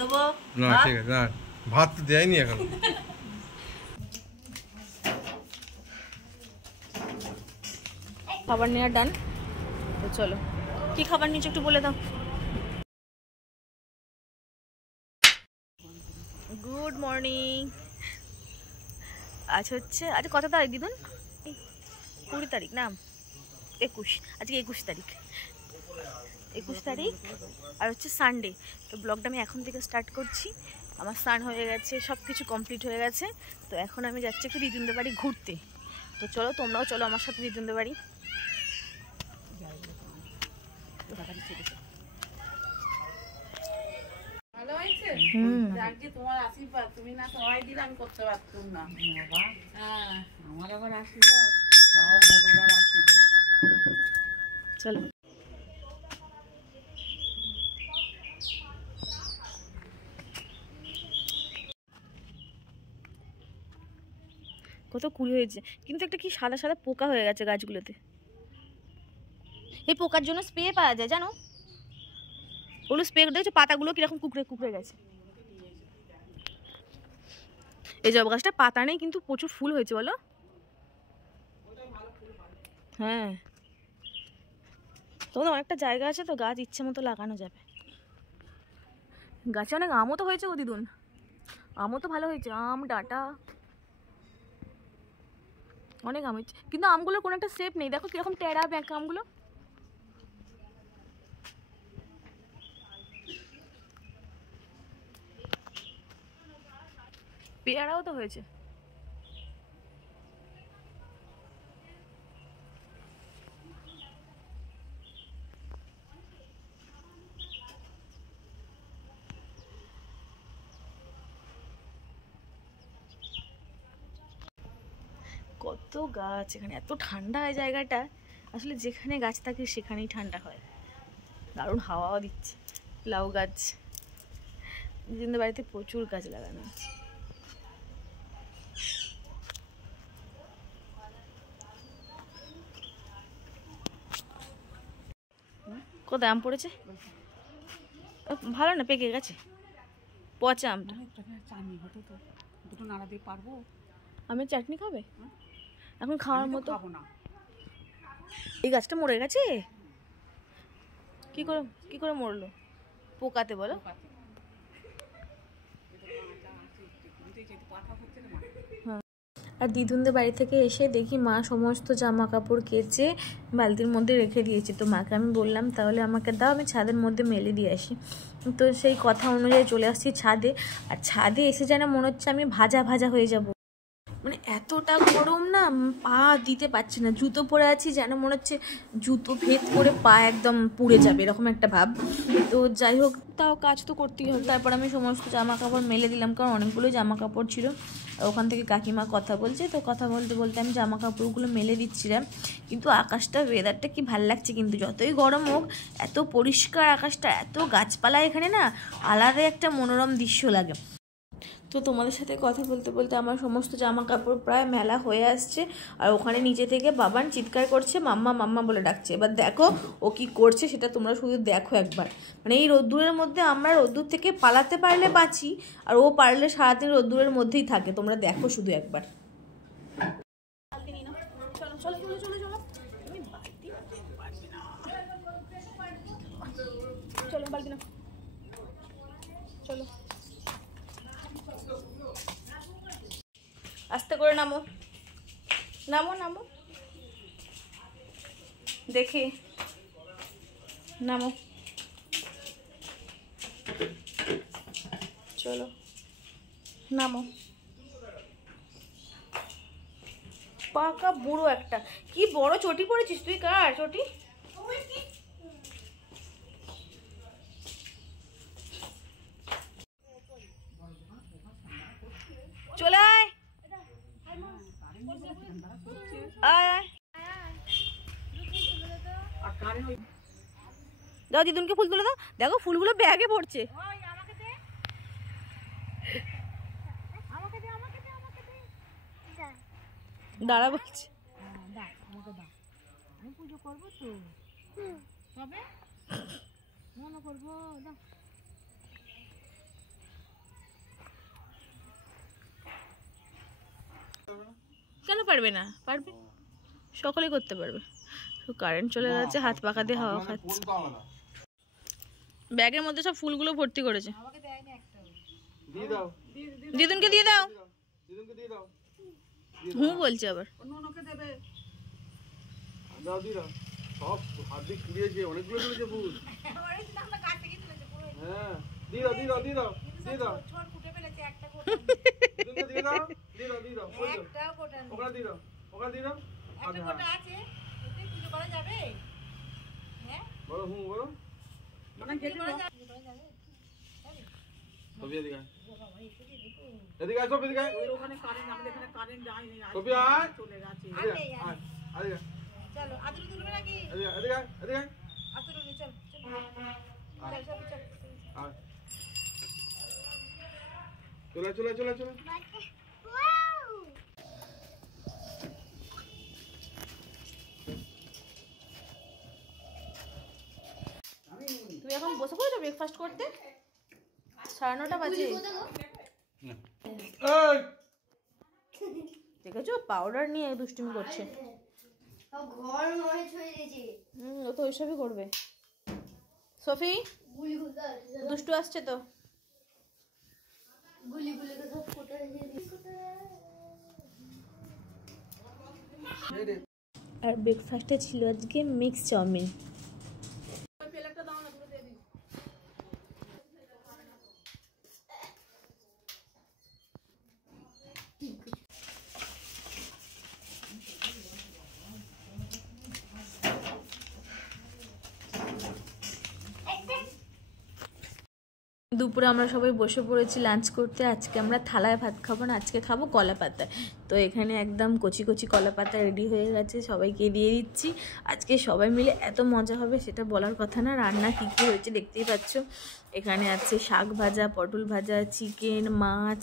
দেবো না ঠিক আছে, না ভাত তো দেয়নি এখন। খাবার নেওয়া ডান, তো চলো কি খাবার নিচ্ছ একটু বলে দাও। Good morning. আজ হচ্ছে কত তারিখ দিদুন? 20 তারিখ না 21, আজকে 21 তারিখ, 21 তারিখ আর হচ্ছে সানডে। তো ব্লগটা আমি এখন থেকে স্টার্ট করছি। আমার স্নান হয়ে গেছে, সব কিছু কমপ্লিট হয়ে গেছে। তো এখন আমি যাচ্ছি একটু দিদুনদের বাড়ি ঘুরতে। তো চলো তোমরাও চলো আমার সাথে দিদুনদের বাড়ি। তোমার আশীর্বাদ, তুমি না সবাই দিলে আমি করতে পারতাম না। হ্যাঁ, আমার আবার আশীর্বাদ, সব বড়লার আশীর্বাদ। চলো কত কুড়ি হয়েছে, কিন্তু একটা কি সাদা সাদা পোকা হয়ে গেছে গাছগুলোতে। এই পোকার জন্য স্প্রে পাওয়া যায় জানো, ওগুলো স্প্রে দেখছো পাতাগুলো কিরকম কুকড়ে কুকড়ে গেছে। এই জবা গাছটা পাতা নেই কিন্তু প্রচুর ফুল হয়েছে বলো। হ্যাঁ তোমাদের অনেকটা জায়গা আছে তো, গাছ ইচ্ছে মতো লাগানো যাবে। গাছে অনেক আমও তো হয়েছে গো দিদুন, আমও তো ভালো হয়েছে, আম ডাটা অনেক আম হয়েছে, কিন্তু আমগুলোর কোনো একটা শেপ নেই, দেখো কিরকম টেরা ব্যাঁকা আমগুলো। পেয়ারাও তো হয়েছে। কত গাছ এখানে, এত ঠান্ডা হয় জায়গাটা। আসলে যেখানে গাছ থাকে সেখানেই ঠান্ডা হয়। দারুণ হাওয়াও দিচ্ছে। লাউ গাছ, দিদিদের বাড়িতে প্রচুর গাছ লাগানো আছে। কত আম পড়েছে, ভালো না পেকে গেছে, পচা আমটা। চাটনি হতো তো, দুটো নাড়া দিয়ে পারবো। আমি চাটনি খাবে এখন খাওয়ার মতো খাবো না। এই গাছটা মরে গেছে, কি করে মরলো? পোকাতে বলো। হ্যাঁ, আর দিদুনদের বাড়ি থেকে এসে দেখি মা সমস্ত জামা কাপড় কেচে বালতির মধ্যে রেখে দিয়েছে। তো মাকে আমি বললাম তাহলে আমাকে দাও, আমি ছাদের মধ্যে মেলে দিয়ে আসি। তো সেই কথা অনুযায়ী চলে আসছি ছাদে। আর ছাদে এসে যেন মনে হচ্ছে আমি ভাজা ভাজা হয়ে যাব, মানে এতটা গরম না, পা দিতে পারছি না। জুতো পরে আছি যেন মনে হচ্ছে জুতো ভেদ করে পা একদম পুড়ে যাবে, এরকম একটা ভাব। তো যাই হোক, তাও কাজ তো করতেই হবে। তারপর আমি সমস্ত জামা কাপড় মেলে দিলাম, কারণ অনেকগুলো জামা কাপড় ছিল। ওখান থেকে কাকিমা কথা বলছে, তো কথা বলতে বলতে আমি জামা কাপড়গুলো মেলে দিচ্ছিলাম। কিন্তু আকাশটা, ওয়েদারটা কি ভাল লাগছে, কিন্তু যতই গরম হোক এত পরিষ্কার আকাশটা, এত গাছপালা এখানে না, আলাদা একটা মনোরম দৃশ্য লাগে। তো তোমাদের সাথে কথা বলতে বলতে আমার সমস্ত জামা কাপড় প্রায় মেলা হয়ে আসছে। আর ওখানে নিচে থেকে বাবান চিৎকার করছে, মাম্মা মাম্মা বলে ডাকছে। এবার দেখো ও কি করছে সেটা তোমরা শুধু দেখো একবার। মানে এই রোদ্দুরের মধ্যে আমরা রোদ্দুর থেকে পালাতে পারলে বাঁচি, আর ও পারলে সারাদিন রোদ্দুরের মধ্যেই থাকে। তোমরা দেখো শুধু একবার। চলো বালতি না, চলো আস্তে করে নামো, নামো নামো, দেখি নামো, চলো নামো। পাকা বুড়ো একটা, কি বড় চটি পড়েছিস তুই, কার চটি? চলে আয়, আয় দাও দিদুনকে ফুল তুলে দাও। দেখো ফুলগুলো ব্যাগে পড়ছে। দাঁড়া বলছে, আমি পুজো করবো তো, তবে মনে করবো। পারবে না, পারবে, সকলেই করতে পারবে। কারেন্ট চলে যাচ্ছে, হাত পাকা দিয়ে হাওয়া খাচ্ছে। ব্যাগের মধ্যে সব ফুলগুলো ভর্তি করেছে। দিদুনকে দিয়ে দাও, হুঁ বলছে আবার। চলে চলে চলে চলে তুমি এখন বসে পড়েছো ব্রেকফাস্ট করতে? 9:30 বাজে। দেখেছো পাউডার নিয়ে দুষ্টুমি করছে। ও তো ওইসবই করবে। সফি দুষ্টু আসছে তো। আর ব্রেকফাস্টে ছিল আজকে মিক্স চাউমিন। দুপুরে আমরা সবাই বসে পড়েছি লাঞ্চ করতে। আজকে আমরা থালায় ভাত খাবো না, আজকে খাবো কলা পাতায়। তো এখানে একদম কচি কচি কলা পাতা রেডি হয়ে গেছে, সবাইকে দিয়ে দিচ্ছি। আজকে সবাই মিলে এত মজা হবে সেটা বলার কথা না। রান্না কী কী হয়েছে দেখতেই পাচ্ছ। এখানে আছে শাক ভাজা, পটল ভাজা, চিকেন, মাছ,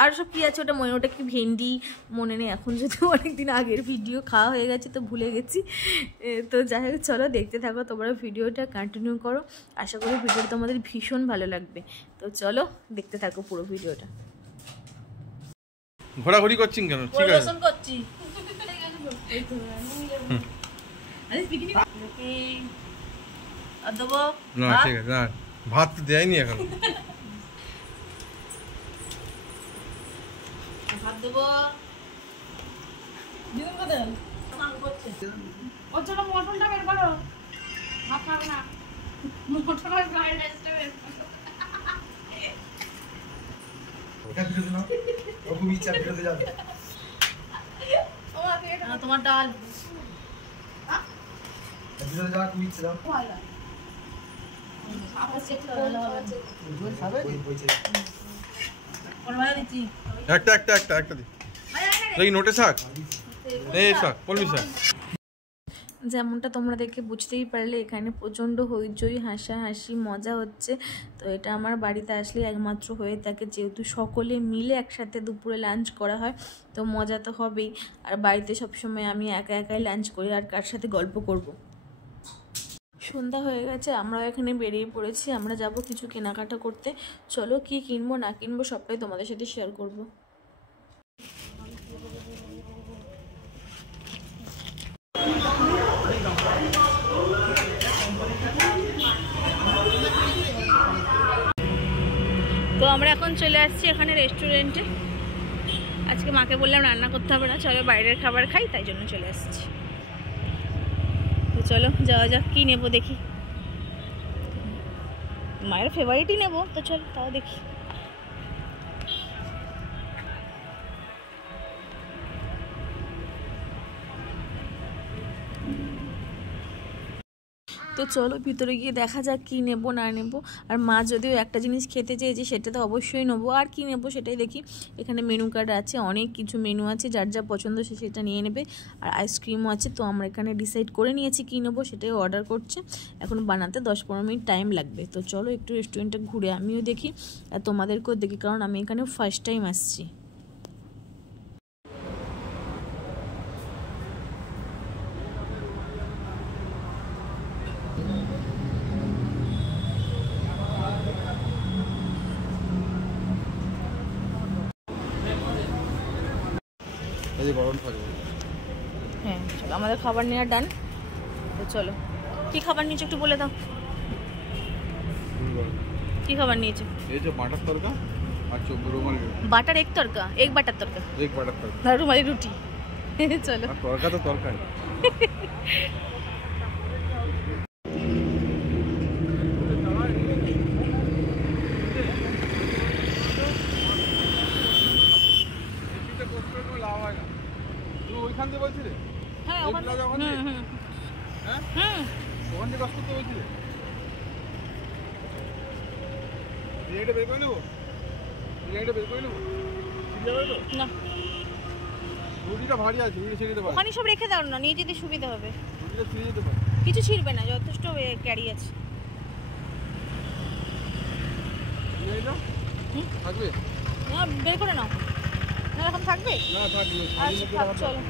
আর সব কী আছে ওটা কি ভেন্ডি মনে নেই এখন, যদিও অনেকদিন আগের ভিডিও খাওয়া হয়ে গেছে তো ভুলে গেছি। তো যাই হোক চলো দেখতে থাকো, তোমরা ভিডিওটা কন্টিনিউ করো। আশা করি ভিডিওটা তোমাদের ভীষণ ভালো লাগবে। তো চলো দেখতে থাকো পুরো ভিডিওটা। ঘোরাঘুরি করছেন কেন? ঠিক আছে করছি। না ঠিক আছে, না ভাত তো দেয়নি এখন। ভাত দেবো। মটনটা বের করো, ভাত খাবে না। মটন আর ফ্রাইড রাইসটা বের করো। তোমার ডাল একটা একটা একটা একটা দি দেখি নোটে শাক, এই শাক কলমি শাক। যেমনটা তোমরা দেখে বুঝতেই পারলে এখানে প্রচণ্ড হইচই, হাসাহাসি, মজা হচ্ছে। তো এটা আমার বাড়িতে আসলে একমাত্র হয়ে থাকে, যেহেতু সকলে মিলে একসাথে দুপুরে লাঞ্চ করা হয় তো মজা তো হবেই। আর বাড়িতে সবসময় আমি একা একাই লাঞ্চ করি, আর কার সাথে গল্প করব। সন্ধ্যা হয়ে গেছে, আমরাও এখানে বেরিয়ে পড়েছি। আমরা যাব কিছু কেনাকাটা করতে। চলো কি কিনবো না কিনবো সবটাই তোমাদের সাথে শেয়ার করব। তো আমরা এখন চলে আসছি এখানে রেস্টুরেন্টে। আজকে মাকে বললাম রান্না করতে হবে না, চলো বাইরের খাবার খাই, তাই জন্য চলে আসছি। তো চলো যাওয়া যাক, কী নেবো দেখি। মায়ের ফেভারিটই নেবো, তো চল তাও দেখি। তো চলো ভিতরে গিয়ে দেখা যাক কী নেবো না নেবো। আর মা যদিও একটা জিনিস খেতে চেয়েছে সেটা তো অবশ্যই নেবো, আর কি নেবো সেটাই দেখি। এখানে মেনু কার্ড আছে, অনেক কিছু মেনু আছে, যার যা পছন্দ সে সেটা নিয়ে নেবে। আর আইসক্রিমও আছে। তো আমরা এখানে ডিসাইড করে নিয়েছি কী নেবো, সেটাই অর্ডার করছে। এখন বানাতে 10-15 মিনিট টাইম লাগবে। তো চলো একটু রেস্টুরেন্টটা ঘুরে আমিও দেখি আর তোমাদেরকেও দেখি, কারণ আমি এখানে ফার্স্ট টাইম আসছি। এই যে গরম থাকবে। হ্যাঁ চলো আমাদের খাবার নেওয়া ডান। তো চলো কি খাবার নিয়েছো একটু বলে দাও। কি খাবার নিয়েছো? এই যে বাটার তরকা আর রুমালি রুটি। বাটার এক তরকা, এক বাটার তরকা, এক বাটার তরকা আর রুমালি রুটি। চলো আর তরকা তো তরকাই। ওইখান থেকে বলছিলে? হ্যাঁ ওখানে হ্যাঁ ওখান থেকে কষ্ট করতে বলছিলে? বিরিয়ানিটা বের করে নেবো? বিরিয়ানিটা বের করে নেবো? না রুটিটা ভারী আছে, রুটি ছিঁড়ে যেতে পারে। ওখানে সব রেখে দাও না, নিয়ে যেতে সুবিধা হবে। রুটিটা ছিঁড়ে যেতে পারে। কিছু ছিড়বে না, যথেষ্ট ক্যারি আছে। বিরিয়ানিটা থাকবে? না বের করে নাও, না এখন থাকবে। না থাকবে। আচ্ছা থাক চলো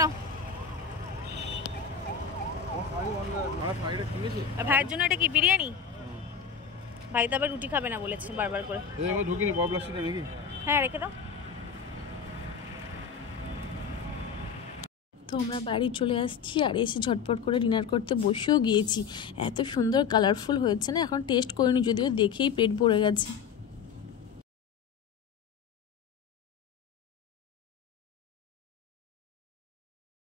নাও। ভাইয়ের জন্য এটা কি বিরিয়ানি? ভাই তো আবার রুটি খাবে না বলেছে বারবার করে। ঢুকিনি বড় প্লাস্টিকটা নাকি? হ্যাঁ রেখে দাও। তো আমরা বাড়ি চলে আসছি আর এসে ঝটপট করে ডিনার করতে বসেও গিয়েছি। এত সুন্দর কালারফুল হয়েছে না, এখন টেস্ট করিনি, যদিও দেখেই পেট ভরে গেছে।